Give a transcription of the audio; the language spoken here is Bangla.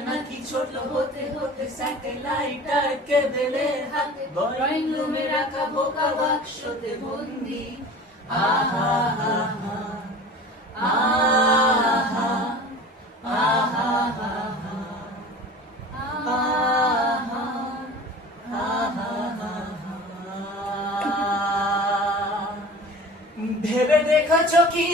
নাকি ছোট হতে হতে স্যাটেলাইট আর কেবেলের হাতে ড্রয়িং রুমে রাখা বোকা বাক্সতে বন্দি। আহা হা হা আহা আহা হা হা আহা আহা হা হা। ভেবে দেখেছো কি